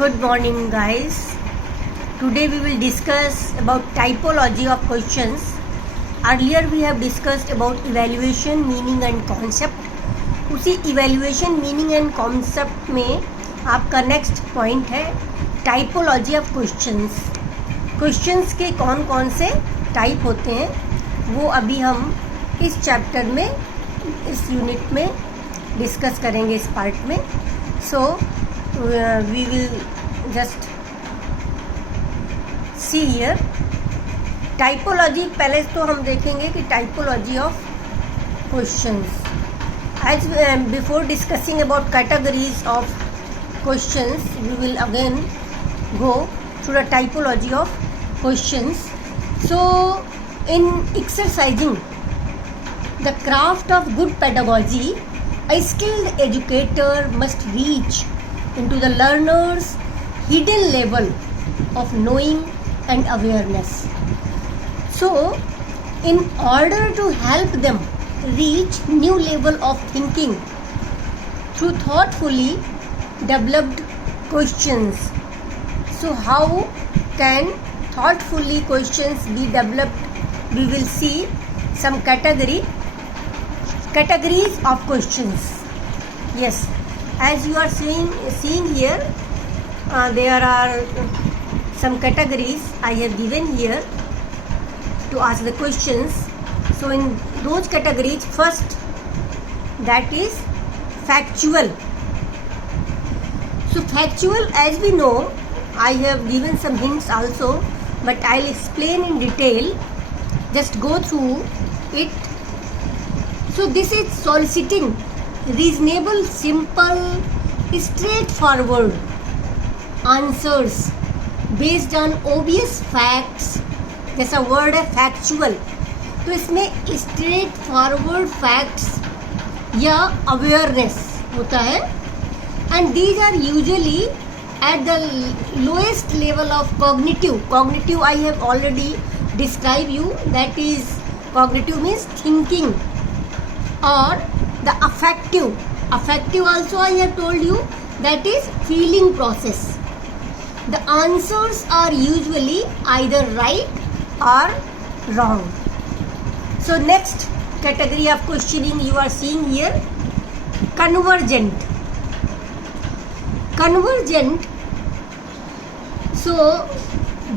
Good morning, guys. Today we will discuss about typology of questions. Earlier we have discussed about evaluation, meaning and concept. उसी evaluation, meaning and concept में आपका next point है typology of questions. Questions के कौन कौन से type होते हैं वो अभी हम इस chapter में, इस unit में discuss करेंगे इस part में. So we will just see here typology. पहले तो हम देखेंगे कि typology of questions. As before discussing about categories of questions, we will again go through the typology of questions. So in exercising the craft of good pedagogy, a skilled educator must reach into the learner's hidden level of knowing and awareness. So, in order to help them reach new level of thinking through thoughtfully developed questions. So, how can thoughtfully questions be developed? We will see some categories of questions. Yes. As you are seeing here, there are some categories I have given here to ask the questions. So in those categories, first that is factual. So factual, as we know, I have given some hints also, but I'll explain in detail. Just go through it. So this is soliciting reasonable, simple, straightforward answers based on obvious facts. जैसा word है factual, तो इसमें straightforward facts या awareness होता है, and these are usually at the lowest level of cognitive. Cognitive I have already described you, that is cognitive means thinking, or the affective also I have told you, that is feeling process. The answers are usually either right or wrong. So next category of questioning you are seeing here, convergent. So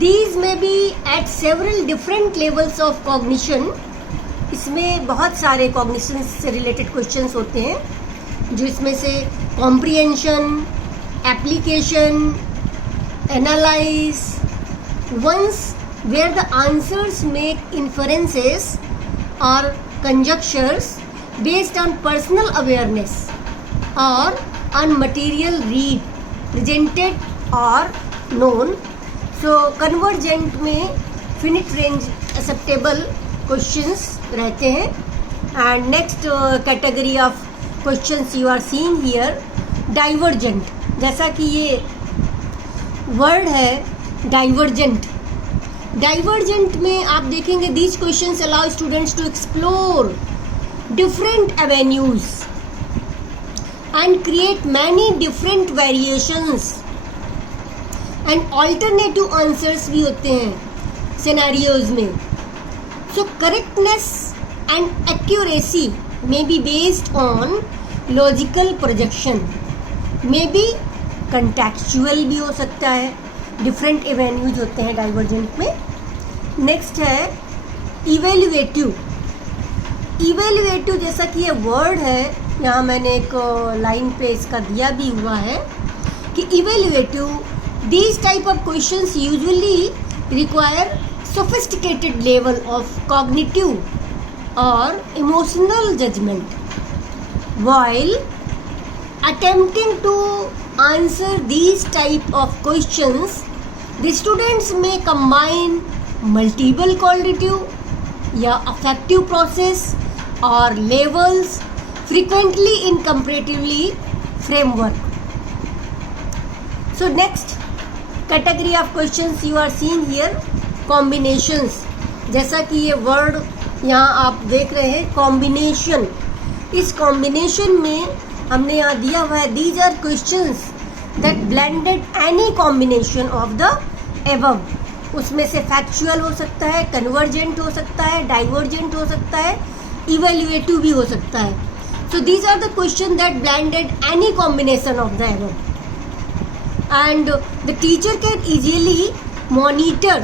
these may be at several different levels of cognition. इसमें बहुत सारे cognition से related questions होते हैं, जो इसमें से comprehension, application, analyse, once where the answers make inferences और conjectures based on personal awareness और ऑन मटेरियल रीड प्रेजेंटेड और नोन. सो कन्वर्जेंट में फिनिट रेंज एक्सेप्टेबल क्वेश्चंस रहते हैं. And next category of questions you are seeing here, divergent. जैसा कि ये word है डाइवर्जेंट में आप देखेंगे these questions allow students to explore different avenues and create many different variations and alternative answers भी होते हैं सिनेरियोज में. So correctness and accuracy may be based on logical projection, may be contextual भी हो सकता है. डिफरेंट एवेन्यूज होते हैं डाइवर्जेंट में. नेक्स्ट है इवेल्युएटिव. जैसा कि ये वर्ड है, यहाँ मैंने एक लाइन पे इसका दिया भी हुआ है कि evaluative, these type of questions usually require sophisticated level of cognitive or emotional judgment. While attempting to answer these type of questions, the students may combine multiple cognitive या affective process or levels, frequently in comparatively framework. So next category of questions you are seeing here, combinations. जैसा कि ये word यहाँ आप देख रहे हैं combination, इस कॉम्बिनेशन में हमने यहाँ दिया हुआ है these are questions that blended any combination of the above. उसमें से फैक्चुअल हो सकता है, कन्वर्जेंट हो सकता है, डाइवर्जेंट हो सकता है, इवेल्युएटिव भी हो सकता है. So these are the questions that blended any combination of the above. And the teacher can easily monitor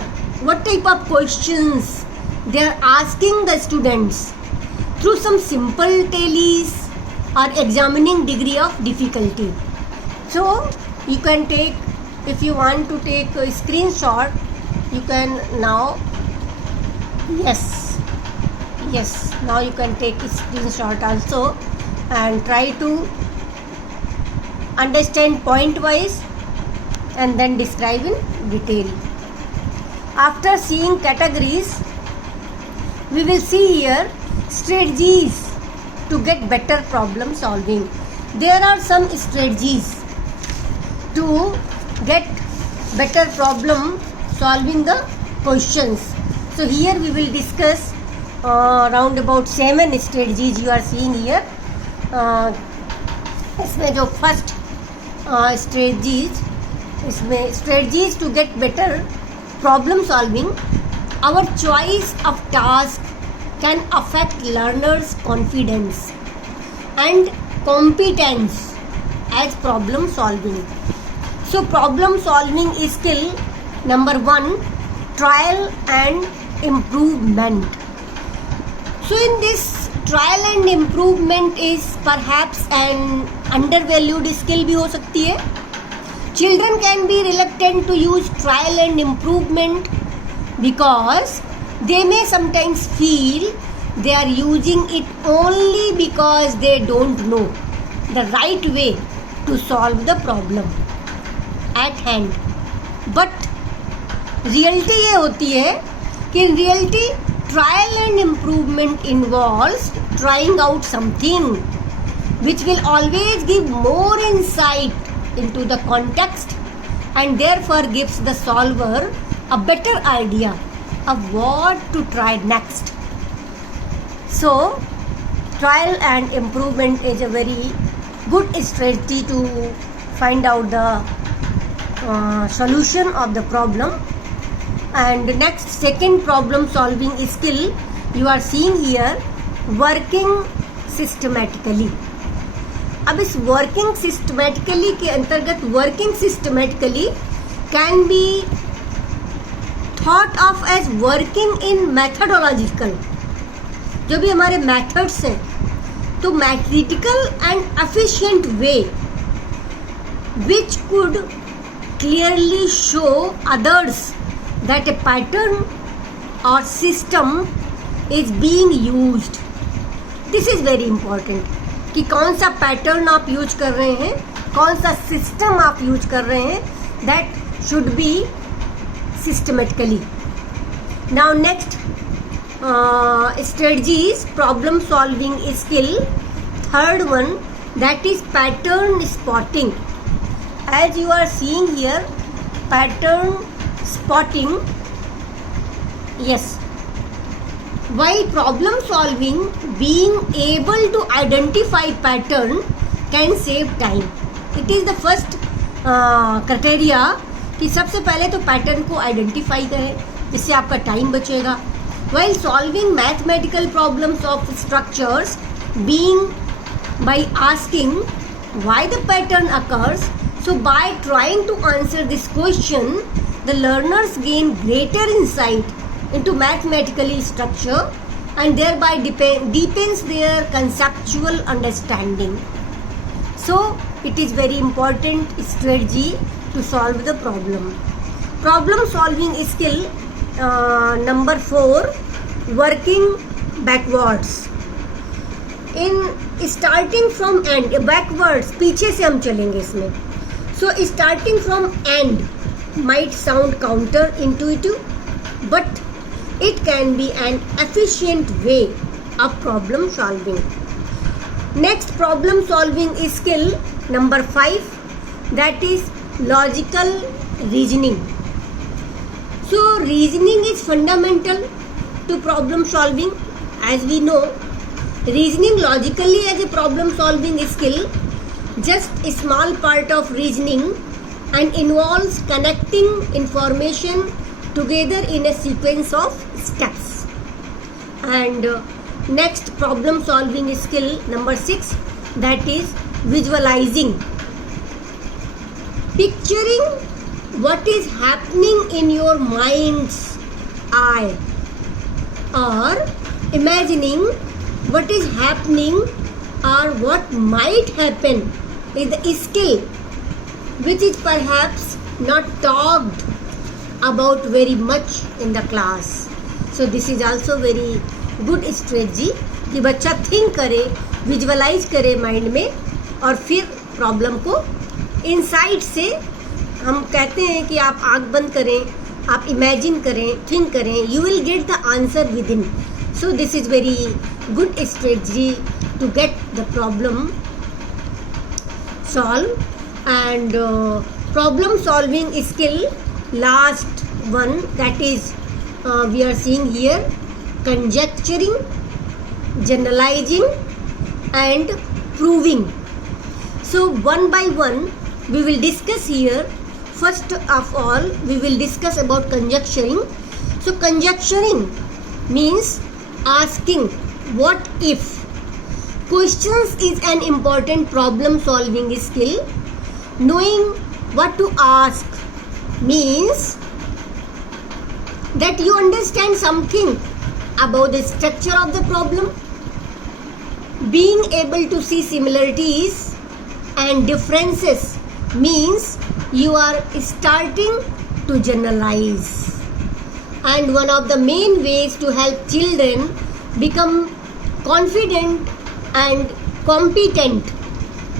what type of questions they are asking the students through some simple tallies or examining degree of difficulty. So you can take, if you want to take a screenshot, you can now, yes, now you can take a screenshot also and try to understand point wise and then describe in detail. After seeing categories, we will see here strategies to get better problem solving. There are some strategies to get better problem solving the questions. So here we will discuss around about 7 strategies you are seeing here. इसमें जो first strategies to get better problem solving. Our choice of task can affect learners' confidence and competence as problem solving. So problem solving is skill number 1, trial and improvement. So in this, trial and improvement is perhaps an undervalued skill भी हो सकती है. Children can be reluctant to use trial and improvement because they may sometimes feel they are using it only because they don't know the right way to solve the problem at hand. But reality ये होती है कि in reality trial and improvement involves trying out something which will always give more insight into the context and therefore gives the solver a better idea of what to try next. So trial and improvement is a very good strategy to find out the solution of the problem. And next, second problem solving skill you are seeing here, working systematically. अब इस working systematically के अंतर्गत working systematically can be thought of as working in methodological. जो भी हमारे methods हैं तो methodical and efficient way which could clearly show others that a pattern or system is being used. This is very important कि कौन सा pattern आप use कर रहे हैं, कौन सा सिस्टम आप यूज कर रहे हैं, that should be systematically. Now next strategies, problem solving skill. Third one, that is pattern spotting. As you are seeing here, pattern spotting. Yes. While problem solving, being able to identify pattern can save time. It is the first criteria कि सबसे पहले तो pattern को identify करें, इससे आपका time बचेगा. While solving mathematical problems of structures, being by asking why the pattern occurs. So by trying to answer this question, the learners gain greater insight into mathematical structure and thereby deepens their conceptual understanding. So it is very important strategy to solve the problem. Problem solving skill number 4, working backwards. In starting from end, backwards पीछे से हम चलेंगे इसमें. So starting from end might sound counterintuitive, but it can be an efficient way of problem solving. Next, problem solving skill number 5, that is logical reasoning. So reasoning is fundamental to problem solving. As we know, reasoning logically as a problem solving skill just a small part of reasoning and involves connecting information together in a sequence of steps. And next problem solving skill number 6, that is visualizing. Picturing what is happening in your mind's eye, or imagining what is happening or what might happen is the skill which is perhaps not talked about very much in the class. So this is also very good strategy कि बच्चा think करे, visualise करे mind में, और फिर problem को inside से, हम कहते हैं कि आप आँख बंद करें, आप इमेजिन करें, थिंक करें, you will get the answer within. So this is very good strategy to get the problem solve. And problem solving skill last one, that is we are seeing here conjecturing, generalizing and proving. So one by one we will discuss here. First of all we will discuss about conjecturing. So conjecturing means asking what if questions is an important problem solving skill. Knowing what to ask means that you understand something about the structure of the problem. Being able to see similarities and differences means you are starting to generalize. And one of the main ways to help children become confident and competent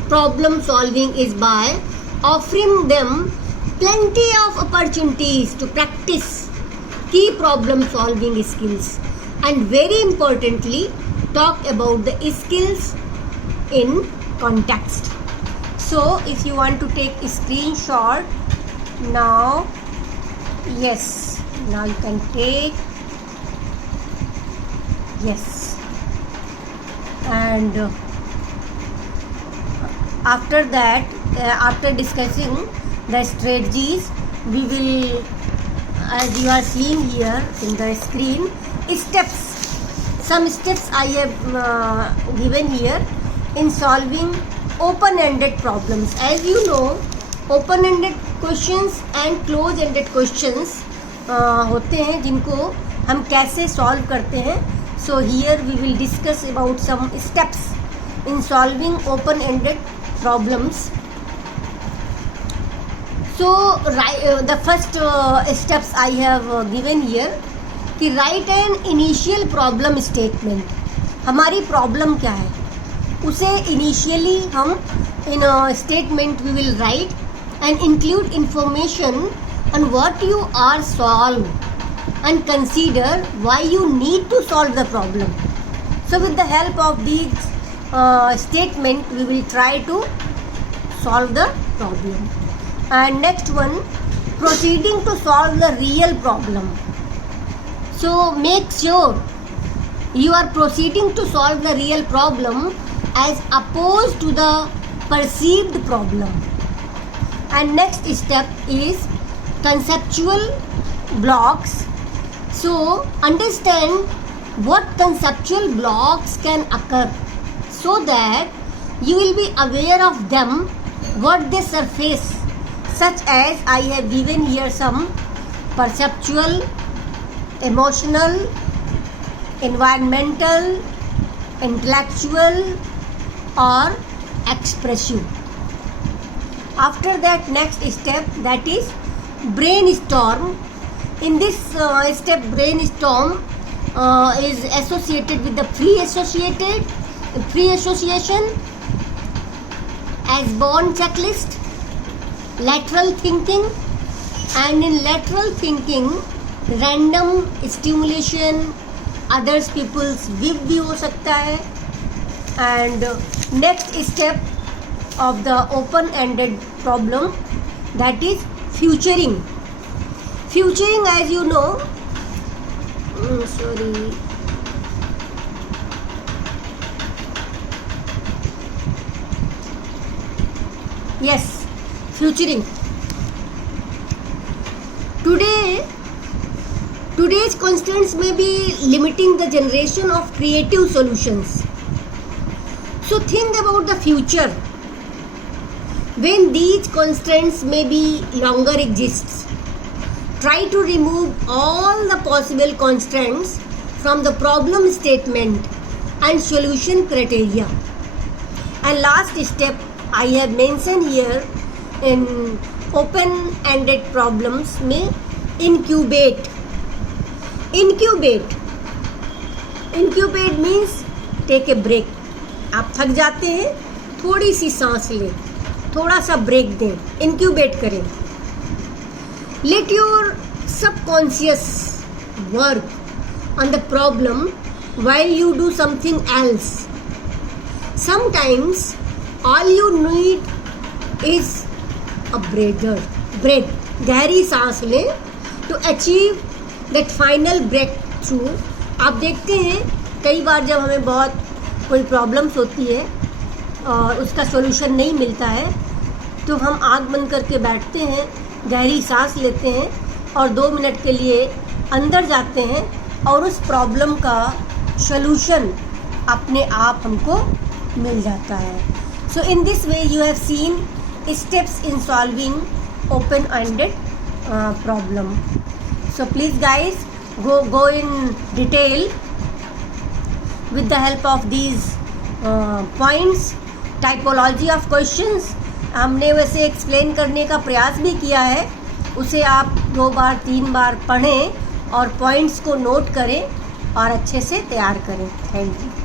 problem solving is by offering them plenty of opportunities to practice key problem solving skills. And very importantly, talk about the skills in context. So if you want to take a screenshot now, yes, now you can take, yes. And after that, after discussing the strategies, we will, as you are seeing here in the screen, steps. Some steps I have given here in solving open-ended problems. As you know, open-ended questions and close-ended questions होते हैं जिनको हम कैसे solve करते हैं. So here we will discuss about some steps in solving open-ended problems. So the first steps I have given here कि write an initial problem statement. हमारी problem क्या है उसे इनिशियली हम in statement we will write and include information on what you are solve and consider why you need to solve the problem. So with the help of these statement we will try to solve the problem. And next one, proceeding to solve the real problem. So make sure you are proceeding to solve the real problem as opposed to the perceived problem. And next step is conceptual blocks. So understand what conceptual blocks can occur so that you will be aware of them, what they surface, such as I have given here some perceptual, emotional, environmental, intellectual or expressive. After that, next step, that is brainstorm. In this step, brainstorm is associated with the free association, Ashburn checklist, lateral thinking, and in lateral thinking random stimulation, others peoples view भी हो सकता है. And next step of the open ended problem, that is futuring. Futuring, as you know, sorry, Yes, futuring. Today's constraints may be limiting the generation of creative solutions. So think about the future when these constraints may be longer exists. Try to remove all the possible constraints from the problem statement and solution criteria. And last step I have mentioned here in open-ended problems में incubate means take a break. आप थक जाते हैं, थोड़ी सी सांस लें, थोड़ा सा ब्रेक दें, incubate करें. Let your subconscious work on the problem while you do something else. Sometimes all you need is a breath. गहरी सांस लें to achieve that final breakthrough. आप देखते हैं कई बार जब हमें बहुत कोई प्रॉब्लम्स होती है और उसका सॉल्यूशन नहीं मिलता है तो हम आँख बंद करके बैठते हैं, गहरी सांस लेते हैं और 2 मिनट के लिए अंदर जाते हैं और उस प्रॉब्लम का सॉल्यूशन अपने आप हमको मिल जाता है. So in this way you have seen steps in solving open ended problem. So please guys go in detail with the help of these points. Typology of questions हमने वैसे एक्सप्लेन करने का प्रयास भी किया है, उसे आप 2 बार 3 बार पढ़ें और पॉइंट्स को नोट करें और अच्छे से तैयार करें. Thank you.